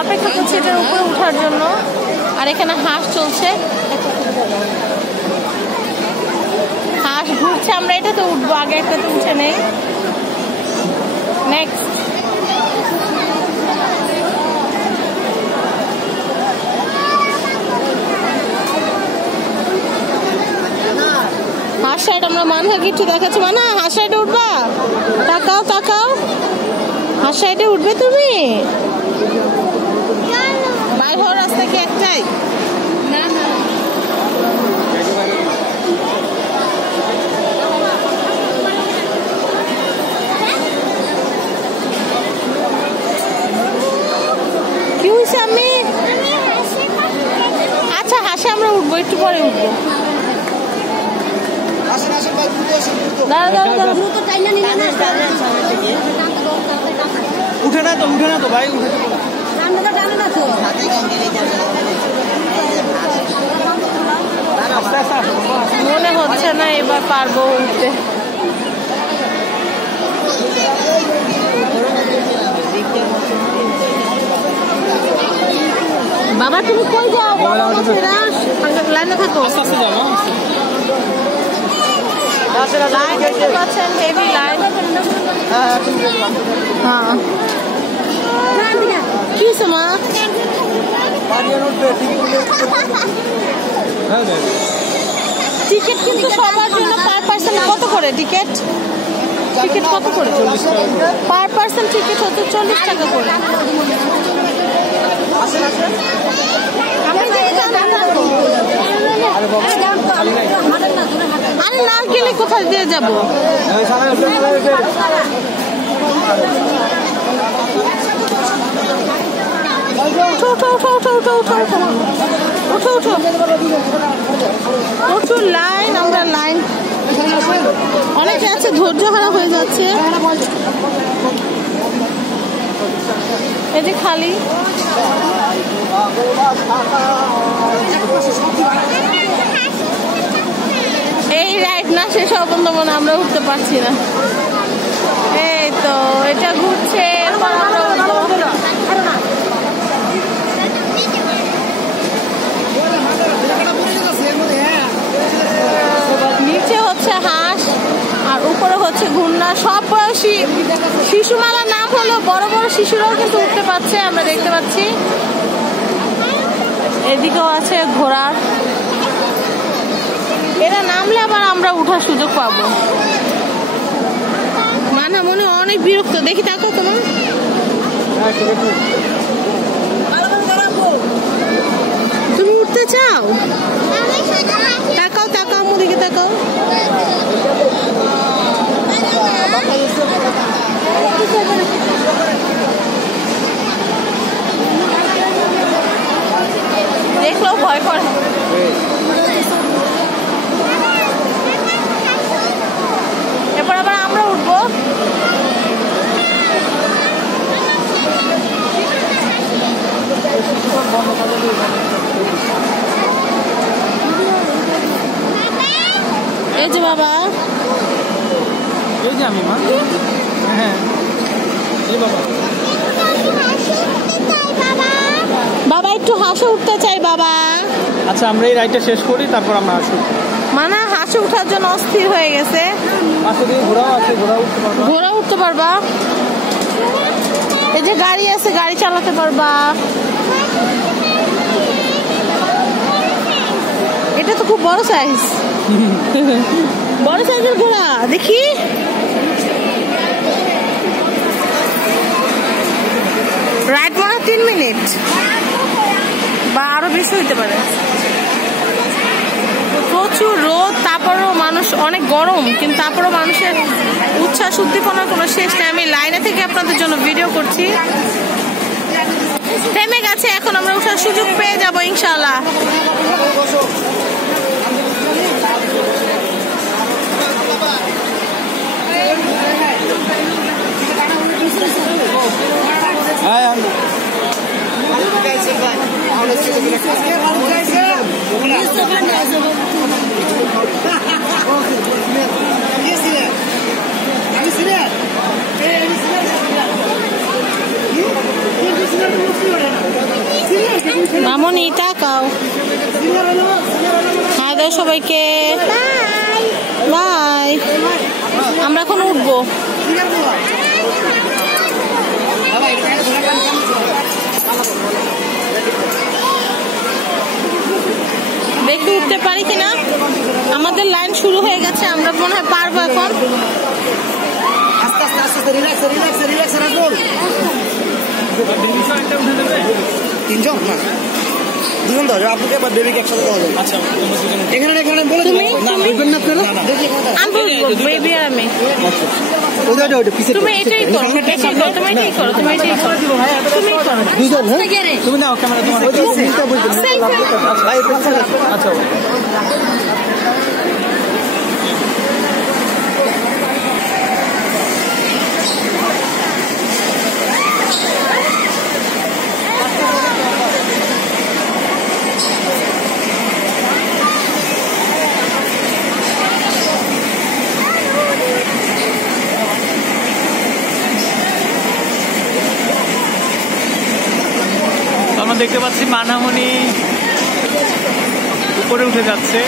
অপেক্ষা করছি এটার উপরে ওঠার জন্য। আর এখানে হাঁস চলছে। হাঁস ঘুরছে, আমরা এটাতে উঠবো, আগে একটাতে উঠে নেই। নেক্সট হাঁস আমরা মানা হাঁস উঠবা? হাঁস উঠবে তুমি বাইর হওয়ার রাস্তা কি একটাই না না কি হয়েছে আমি আচ্ছা হাসে আমরা উঠবো একটু পরে উঠবো দাঁড়া দাঁড়া দাঁড়া উঠে না তো উঠে না তো ভাই উঠে তো। আস্তে আস্তে আসো। মনে হচ্ছে না এবার পারব উঠতে। বাবা তুমি কই যাও? ফেরা লাইনে থাকো। আস্তে আস্তে যাও না লাইন দেখতে পাচ্ছেন হেভি লাইন হ্যাঁ কি হয়েছে মা টিকিট কিন্তু সবার জন্য পার পার্সন কত করে টিকিট টিকিট কত করে পার পার্সন টিকিট হচ্ছে চল্লিশ টাকা করে আমি আরে না গেলে কোথায় দিয়ে যাব? প্রচুর লাইন, আমরা লাইন। অনেকে আছে, ধৈর্য খারাপ হয়ে যাচ্ছে। এই যে খালি। রাইড না শেষ হওয়া পর্যন্ত মনে আমরা উঠতে পারছি না। এই তো, এটা ঘুরছে। নিচে হচ্ছে হাঁস, আর উপরে হচ্ছে ঘূর্ণা সব বয়সী শিশুমালার নাম হলো বড় বড় শিশুরাও কিন্তু উঠতে পারছে, আমরা দেখতে পাচ্ছি। এদিকেও আছে ঘোড়ার এরা নামলে আবার আমরা উঠার সুযোগ পাবো। মানা, মনে অনেক বিরক্ত। দেখি তাকো তোমার তুমি উঠতে চাও? তাকাও তাকাও মুদিকে তাকাও দেখলেও ভয় করে এরপর আবার আমরা উঠবো এই যে বাবা। এই যে আমি মা। হ্যাঁ। এই বাবা। বাবা একটু হাসে উঠতে চাই বাবা। আচ্ছা আমরা এই রাইডটা শেষ করি তারপর আমরা আসি। মানা হাসে উঠার জন্য অস্থির হয়ে গেছে। আছে ঘোরা উঠতে পারব। ঘোড়া উঠতে পারবা। এই যে গাড়ি আছে গাড়ি চালাতে পারবা। এটা তো খুব বড় সাইজ বড় সাইজের ঘোড়া, দেখি। রাইড মনে তিন মিনিট। বা আরও বেশি হইতে পারে। প্রচুর রোদ, তারপরেও মানুষ অনেক গরম, কিন্তু তারপরেও মানুষের উচ্ছ্বাস, উদ্দীপনার কোনো শেষ নেই। আমি লাইনে থেকে আপনাদের জন্য ভিডিও করছি। থেমে গেছে, এখন আমরা ওঠার সুযোগ পেয়ে যাব ইনশাল্লাহ হ্যাঁ আমি মনি টাকাও হাই দাও সবাইকে বাই আমরা এখন উঠবো দেখি উঠতে পারি কিনা আমাদের লাইন শুরু হয়ে গেছে আমরা মনে হয় পারব এখন। আস্তে আস্তে আস্তে আস্তে রিল্যাক্স রিল্যাক্স রিল্যাক্স রাখুন তিনজন? না দুজন দাও আপনাকে আবার বেবিকে একসাথে দেওয়া যাবে। আচ্ছা এখানে এখানে বলে তুমি? না বলবেন না আপনারা আমি বলব বেবি আর আমি। ওটা ওটা ওটা পিছে তুমি এটাই করো এটাই করো তুমি এটাই করো তুমি এটাই করো। তুমি করো। দুজন হ্যাঁ? তুমি নাও ক্যামেরা তোমার ওই বলতে ভাই আচ্ছা। দেখতে পাচ্ছি মানামণি উপরে উঠে যাচ্ছে।